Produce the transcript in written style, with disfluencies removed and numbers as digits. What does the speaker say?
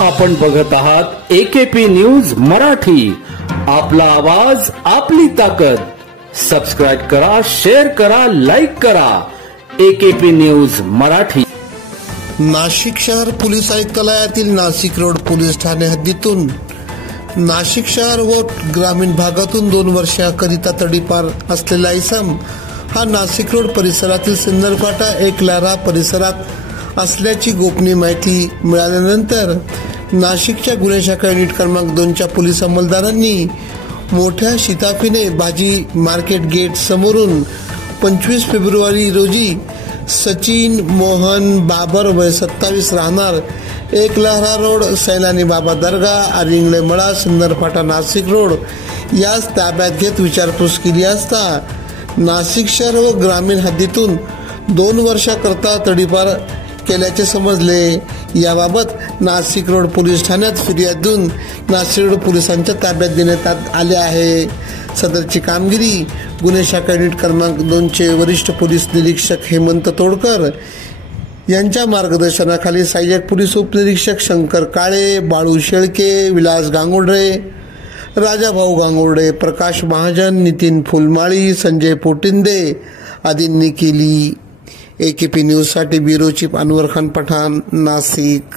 आपण बघत आहात AKP न्यूज मराठी। आपला आवाज आपली ताकद। सबस्क्राइब करा, शेअर करा, लाईक करा। AKP news Marathi. नाशिक शहर पोलीस आयुक्तालयातील नाशिक रोड पोलीस ठाणे हद्दीतून नाशिक शहर व ग्रामीण भागातून 2 वर्षाकरिता तडीपार असलेला इसम हा नाशिक रोड परिसरातील सिन्नरफाटा एकलारा परिसरात असल्याची गोपनीय माहिती मिळाल्यानंतर नाशिकच्या गुन्हे शाखा युनिट क्रमांक 2च्या पोलीस अंमलदारांनी मोठ्या शिताफीने भाजी मार्केट गेट समोरून 25 फेब्रुवारी रोजी सचिन मोहन बाबर वय 27 राहणार एकलारा रोड सैलानी बाबा दर्गा अरिंगळे मळा सिन्नरफाटा नाशिक रोड यास ताब्यात घेत विचारपूस केली असता नाशिक शहर व ग्रामीण हद्दीतून 2 वर्षाकरता तडीपार केल्याचे समजले। याबाबत नाशिक रोड पोलीस ठाण्यात फिर्याद देऊन नाशिक रोड पोलिसांच्या ताब्यात देण्यात आले आहे। सदरची कामगिरी गुन्हे शाखा युनिट क्रमांक 2चे वरिष्ठ पोलीस निरीक्षक हेमंत तोडकर यांच्या मार्गदर्शनाखाली सहाय्यक पोलीस उपनिरीक्षक शंकर काळे, बाळू शेळके, विलास गांगुर्डे, राजाभाऊ गांगुर्डे, प्रकाश महाजन, नितीन फुलमाळी, संजय पोटिंदे आदींनी केली। AKP न्यूज साठी ब्युरो चीफ अनवर खान पठाण, नाशिक।